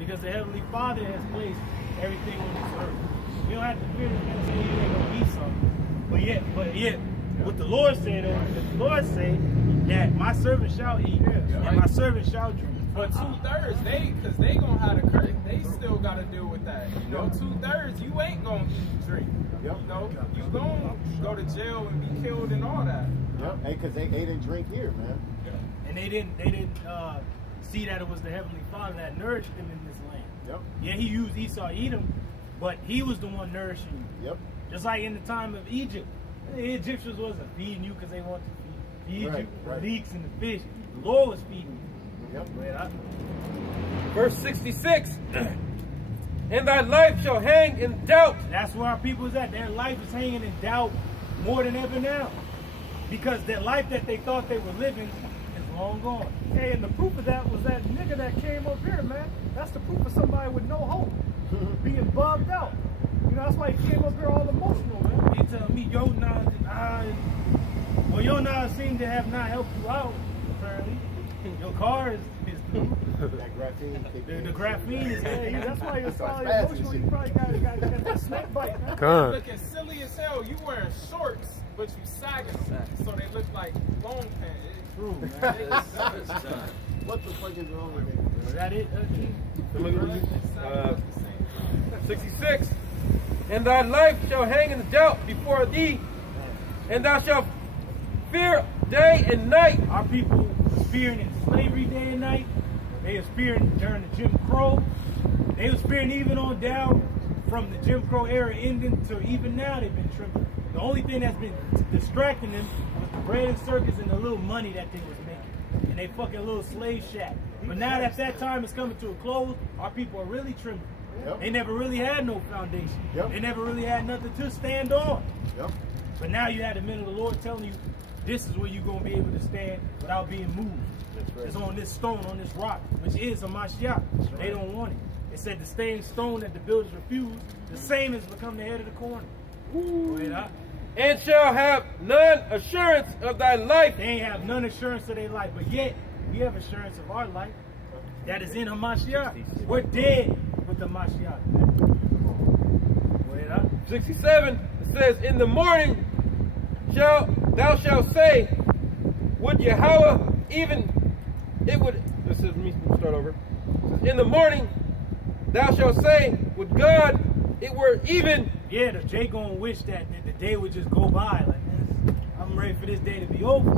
because the Heavenly Father has placed everything on this earth. You don't have to fear this man saying you ain't gonna eat something. But yet, what the Lord said, the Lord say that my servant shall eat and my servant shall drink. But 2/3, because they gonna have the curse. They still gotta deal with that. You know, 2/3, you ain't gonna eat and drink. You know, you gonna go to jail and be killed and all that. Hey, because they ate and drink here, man. And they didn't see that it was the Heavenly Father that nourished them in this land. Yeah, he used Esau Edom, but he was the one nourishing you. Just like in the time of Egypt, the Egyptians wasn't feeding you because they wanted to feed you. The leeks and the fish. The Lord was feeding you. Verse 66. And thy life shall hang in doubt. That's where our people is at. Their life is hanging in doubt more than ever now. Because that life that they thought they were living is long gone. Hey, and the proof of that was that nigga that came up here, man. That's the proof of somebody with no hope. Being bugged out. You know, that's why he came up here all emotional, man. He telling me, Yonah seemed to have not helped you out, apparently. Your car is new. That graphene. The graphene is there. That's why you're so emotional. You probably got that snake bite, man. You're looking silly as hell. You wearing shorts, but you sagging them. So they look like long pants. It's true, man. What the fuck is wrong with it? Is that it, Keith? 66. And thy life shall hang in doubt before thee, and thou shalt fear day and night. Our people was fearing in slavery day and night. They was fearing during the Jim Crow. They was fearing even on down from the Jim Crow era ending to even now they've been trembling. The only thing that's been distracting them was the bread and circus and the little money that they was making. And they fucking little slave shack. But now that time is coming to a close, our people are really trembling. They never really had no foundation. They never really had nothing to stand on. But now you had the men of the Lord telling you, this is where you're going to be able to stand without being moved. It's on this stone, on this rock, which is a Mashiach. They don't want it. It said the same stone that the builders refused, the same has become the head of the corner. And shall have none assurance of thy life. They ain't have none assurance of their life, but yet we have assurance of our life that is in a Mashiach. We're dead with the Mashiach. 67, it says, in the morning thou shalt say, would Yahweh even, it would, this is me, start over. In the morning thou shalt say, would God, it were even. Yeah, the Jay gonna wish that the day would just go by like this. I'm ready for this day to be over.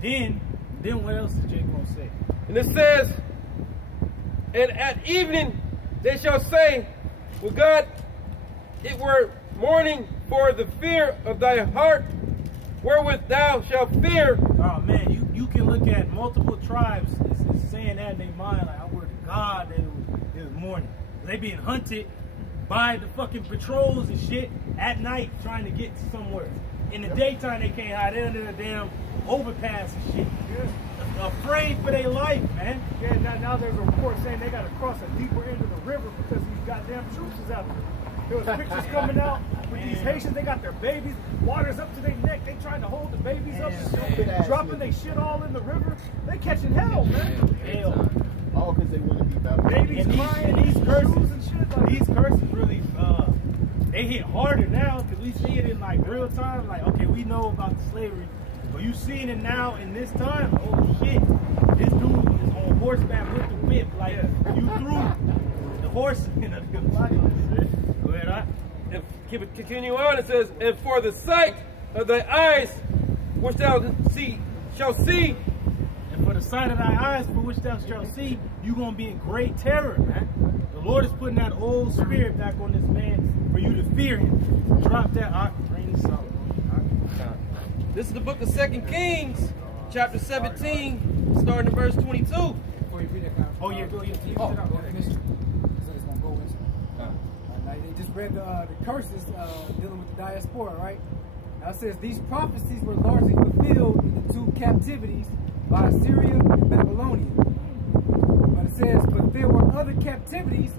Then what else is Jay gonna say? And it says, and at evening they shall say, would God, it were morning for the fear of thy heart, wherewith thou shalt fear. Oh man, you can look at multiple tribes it's saying that in their mind, like I word to God that it was morning. They being hunted by the fucking patrols and shit at night trying to get somewhere. In the daytime they can't hide under the damn overpass and shit. Afraid for their life, man. Yeah, now there's a report saying they gotta cross a deeper end of the river because these goddamn troops is out there. There was pictures coming out with these Haitians, they got their babies, water's up to their neck, they trying to hold the babies up, dropping their shit all in the river. They catching hell, man. Hell. All because they want to be baptized. Babies crying, these curses and shit. Like, these curses really, they hit harder now because we see it in like real time. Like, okay, we know about the slavery, but you seeing it now in this time. Oh shit, this dude is on horseback with the whip. Like, you threw the horse in a body. Go ahead, And continue on, it says, and for the sight of thy eyes which thou shall see. And for the sight of thy eyes for which thou shalt see, you're going to be in great terror, man. The Lord is putting that old spirit back on this man for you to fear him. Drop that rainy salt. This is the book of 2 Kings, chapter 17, starting at verse 22. before you read that, Oh, yeah, go ahead. Oh, it's gonna go into. They just read the curses dealing with the diaspora, right? Now it says these prophecies were largely fulfilled in the two captivities by Assyria and Babylonia. But it says, but there were other captivities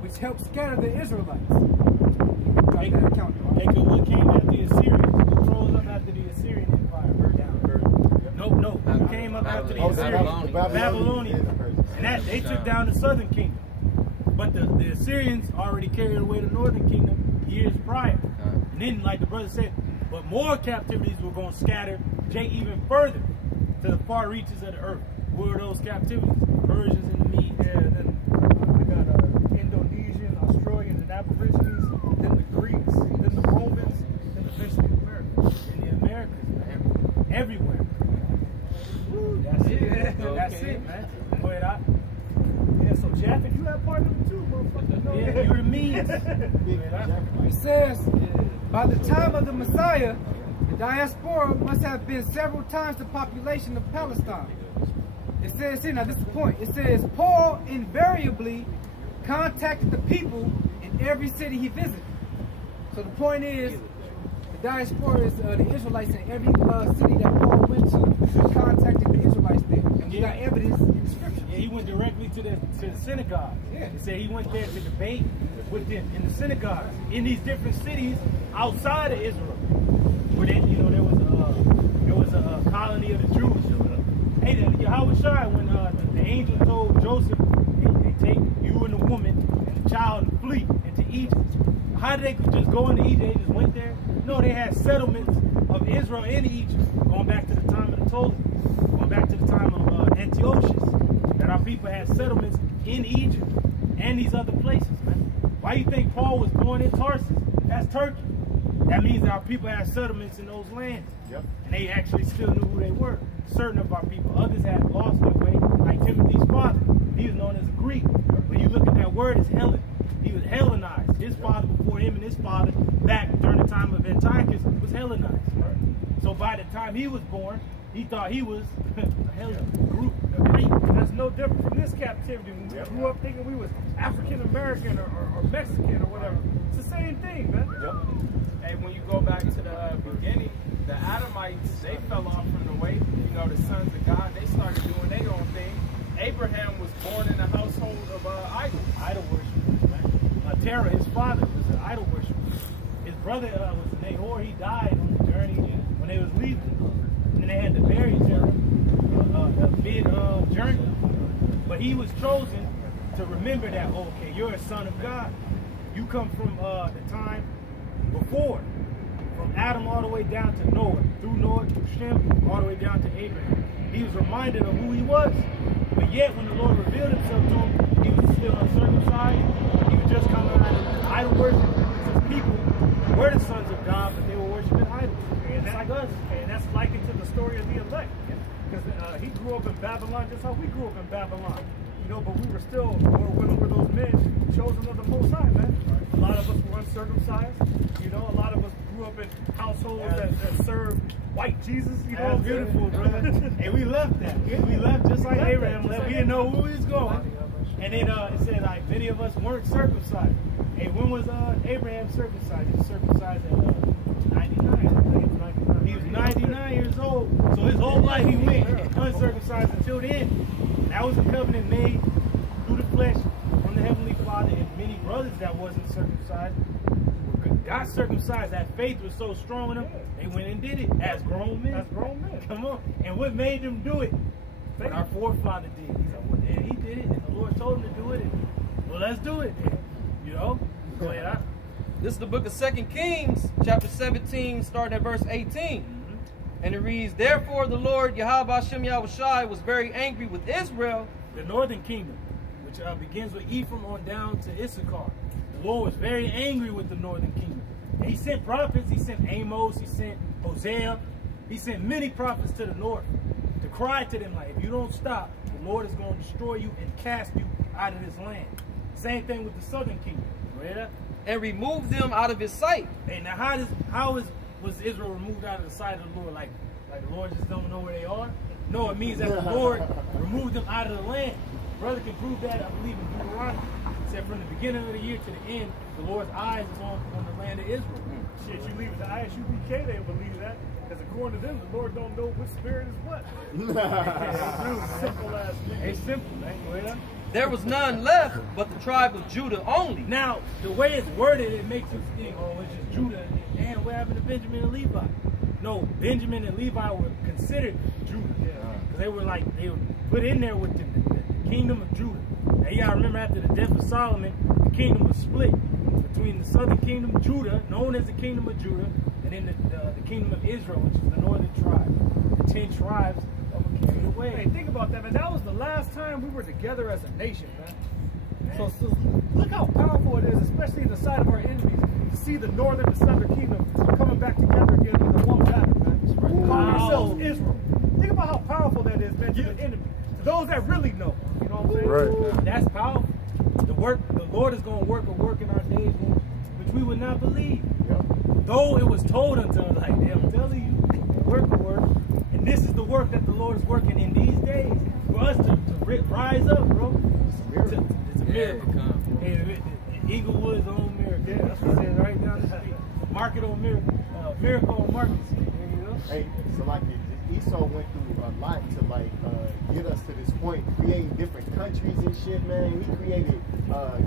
which helped scatter the Israelites. Take what came after the Assyrians. Who rose up after the Assyrian Empire? No. Who came up after the Assyrians? The Babylonians. And that they took down the southern kingdom. But the Assyrians already carried away the northern kingdom years prior. And then, like the brother said, but more captivities were going to scatter Jake even further to the far reaches of the earth. Where were those captivities? Persians and the Medes. Yeah, then we got Indonesian, Australian, and Aborigines, then the Greeks, then the Romans, and eventually the Americans. In the Americas, man. Everywhere. Woo, that's it. Yeah. That's it, man. Go ahead, I. Yeah, so Japheth, you have part of it too, motherfucker. No, Yeah, you're Medes. It says, by the time of the Messiah, the diaspora must have been several times the population of Palestine. It says here, now this is the point, it says, Paul invariably contacted the people in every city he visited. So the point is, the diaspora is the Israelites in every city that Paul went to, he contacted the Israelites there. And we got evidence in the scripture. Yeah, he went directly to the synagogue. Yeah. He said he went there to debate with them in the synagogues in these different cities outside of Israel, where they, you know, there was a colony of the Jews. Hey, Yahweh Shai, when the angel told Joseph, hey, take you and the woman and the child and flee into Egypt. How did they just go into Egypt? They just went there? No, they had settlements of Israel in Egypt, going back to the time of the Ptolemy, going back to the time of Antiochus, that our people had settlements in Egypt and these other places, man. Why do you think Paul was born in Tarsus? That's Turkey. That means that our people had settlements in those lands. Yep. And they actually still knew who they were. Certain of our people, others had lost their way, like Timothy's father. He was known as a Greek. When you look at that word, it's Hellen. He was Hellenized. His father before him and his father, back during the time of Antiochus, was Hellenized. So by the time he was born, he thought he was a Hellen group. that's no different from this captivity. When we grew up thinking we was African American or Mexican or whatever, it's the same thing, man. Hey, when you go back to the beginning, the Adamites, they fell off from the way. You know, the sons of God, they started doing their own thing. Abraham was born in a household of idols. Idol worshipers, man. Terah, his father, was an idol worshiper. His brother was Nahor. He died on the journey when they was leaving. And then they had to bury Terah mid-journey. But he was chosen to remember that, okay, you're a son of God. You come from the time before, from Adam all the way down to Noah, through Shem, all the way down to Abraham. He was reminded of who he was. But yet, when the Lord revealed himself to him, he was still uncircumcised. He was just coming out of idol worship. His people were the sons of God, but they were worshiping idols. And Just like us. And that's likened to the story of the elect. Because he grew up in Babylon just how we grew up in Babylon. You know, but we were still, when were those men chosen of the Most High, man? A lot of us were uncircumcised. You know, a lot of us grew up in households that served white Jesus. You know, That's beautiful, brother. And we left that. We left just like Abraham left. We didn't know who he was going. And then it said, like, many of us weren't circumcised. Hey, when was Abraham circumcised? He was circumcised at 99. He was 99 years old. So his whole life he went uncircumcised until the end. That was a covenant made through the flesh from the Heavenly Father, and many brothers that wasn't circumcised got circumcised. That faith was so strong in them, they went and did it as grown men. As grown men. Come on. And what made them do it? What our forefather did. He said, well, then he did it, and the Lord told him to do it. And, well, let's do it then. You know? Go ahead. This is the book of 2 Kings, chapter 17, starting at verse 18. And it reads, therefore the Lord Yahweh Hashem Yahushai was very angry with Israel. The northern kingdom, which begins with Ephraim on down to Issachar. The Lord was very angry with the northern kingdom. And he sent prophets. He sent Amos. He sent Hosea. He sent many prophets to the north to cry to them like, if you don't stop, the Lord is going to destroy you and cast you out of this land. Same thing with the southern kingdom. Right? And remove them out of his sight. Hey, now was Israel removed out of the sight of the Lord? Like the Lord just don't know where they are? No, it means that the Lord removed them out of the land. Brother can prove that, I believe, in Deuteronomy. It said from the beginning of the year to the end, the Lord's eyes is on the land of Israel. Shit, you leave it to ISUBK, they believe that. Because according to them, the Lord don't know what spirit is what. Simple ass thing. It's simple, man. There was none left but the tribe of Judah only. Now, the way it's worded, it makes you think, oh, it's just Judah. And what happened to Benjamin and Levi? No, Benjamin and Levi were considered Judah. Because they were put in there with the kingdom of Judah. And you gotta remember, after the death of Solomon, the kingdom was split between the southern kingdom, Judah, known as the kingdom of Judah, and then the kingdom of Israel, which is the northern tribe. The 10 tribes that were carried away. Hey, think about that, man. That was the last time we were together as a nation, man. So look how powerful it is, especially in the sight of our enemies, to see the northern and southern kingdom coming back together again in the one battle, man. Call yourselves Israel. Think about how powerful that is, man, to the enemy. To those that really know. You know what I'm saying? Right. That's powerful. The Lord is going to work a work in our days which we would not believe. Though it was told unto us, like, I'm telling you, work a work. And this is the work that the Lord is working in these days. For us to rise up, bro. It's a miracle. Hey, Eaglewood's own miracle. Yeah, that's what it says right down the street. Market on miracle. Miracle on Market Street. There you go. Hey, so like Esau went through a lot to like get us to this point, creating different countries and shit, man. He created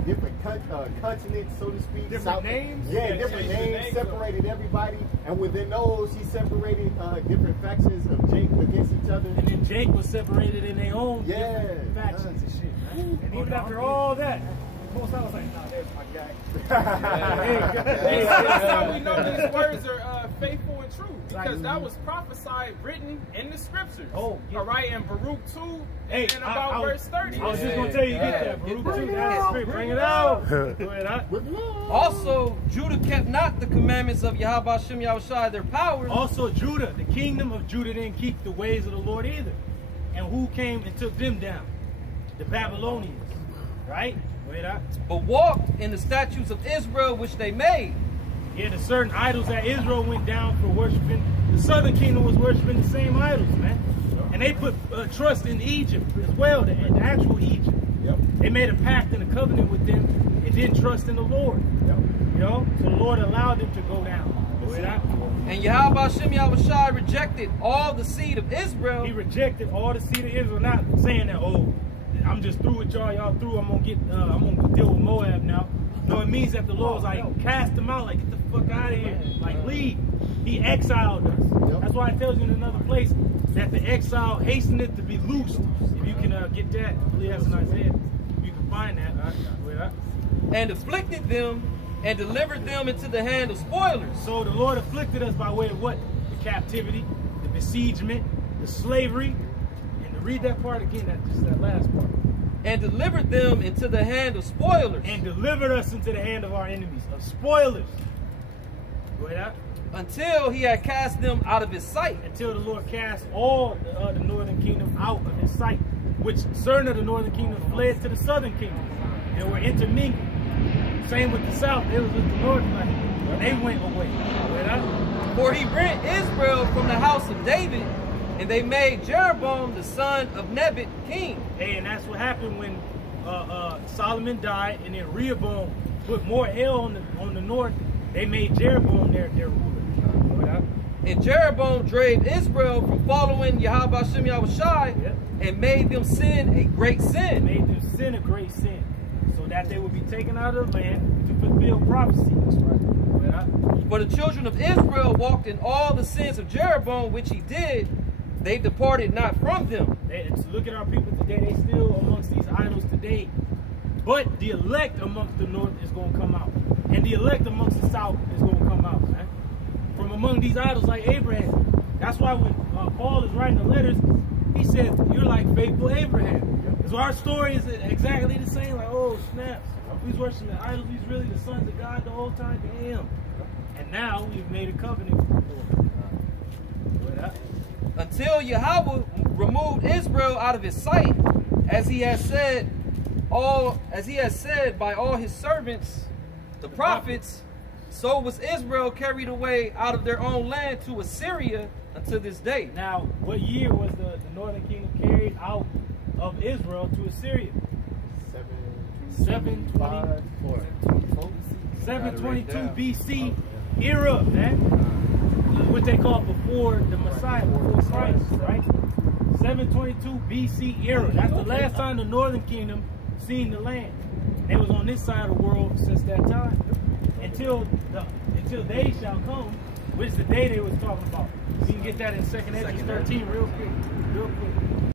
different continents, so to speak. Different names? Yeah, different names, separated everybody. And within those, he separated different factions of Jacob against each other. And then Jake was separated in their own different factions and shit, man. And even after all that, most I was like, nah, there's my guy. That's how we know these words are faithful and true. Because that was prophesied, written in the scriptures. Oh, yeah. All right, in Baruch 2 and I about was- verse 30. I was just gonna tell you, get that. Baruch 2, that's straight. Bring it out. Go ahead. Also, Judah kept not the commandments of Yahweh Shem Yahushai, their power. Also, Judah, the kingdom of Judah didn't keep the ways of the Lord either. And who came and took them down? The Babylonians, right? Wait up. But walked in the statutes of Israel which they made. Yeah, the certain idols that Israel went down for worshiping. The southern kingdom was worshiping the same idols, man. And they put trust in Egypt as well, the actual Egypt. Yep. They made a pact and a covenant with them and didn't trust in the Lord. Yep. You know? So the Lord allowed them to go down. Wait up. And Yahweh Shem Yahushai rejected all the seed of Israel. He rejected all the seed of Israel, not saying that, oh, I'm just through with y'all, y'all through, I'm gonna deal with Moab now. No, it means that the Lord was like, cast them out, like, get the fuck out of here, like, leave. He exiled us. That's why it tells you in another place that the exile hasteneth to be loosed. If you can get that, I believe that's in Isaiah. If you can find that, and afflicted them and delivered them into the hand of spoilers. So the Lord afflicted us by way of what? The captivity, the besiegement, the slavery. And to read that part again, just that last part. And delivered them into the hand of spoilers. And delivered us into the hand of our enemies, of spoilers. Go ahead. Until he had cast them out of his sight. Until the Lord cast all the northern kingdom out of his sight, which certain of the northern kingdom fled to the southern kingdom and were intermingled. Same with the south, it was with the northern land. They went away. For he rent Israel from the house of David, and they made Jeroboam the son of Nebat king. Hey, and that's what happened when Solomon died, and then Rehoboam put more hell on the north. They made Jeroboam their ruler. And Jeroboam drave Israel from following Yahweh Shem Yahushai, and made them sin a great sin. Made them sin a great sin, so that they would be taken out of the land to fulfill prophecy. That's right. For the children of Israel walked in all the sins of Jeroboam, which he did. They departed not from them. Look at our people today. They still amongst these idols today. But the elect amongst the north is going to come out. And the elect amongst the south is going to come out, man. From among these idols like Abraham. That's why when Paul is writing the letters, he says, you're like faithful Abraham. Because our story is exactly the same. Like, oh, snaps. He's worshiping the idols. He's really the sons of God the whole time. Damn. And now we've made a covenant with the Lord. Until Yahweh removed Israel out of his sight, as he has said by all his servants, the prophets, so was Israel carried away out of their own land to Assyria until this day. Now, what year was the northern kingdom carried out of Israel to Assyria? 722 BC era, man. What they call before the Messiah, before Christ, right? 722 BC era. That's the last time the northern kingdom seen the land. They was on this side of the world since that time. Until they shall come, which is the day they was talking about. You can get that in 2nd Ezra 13 real quick.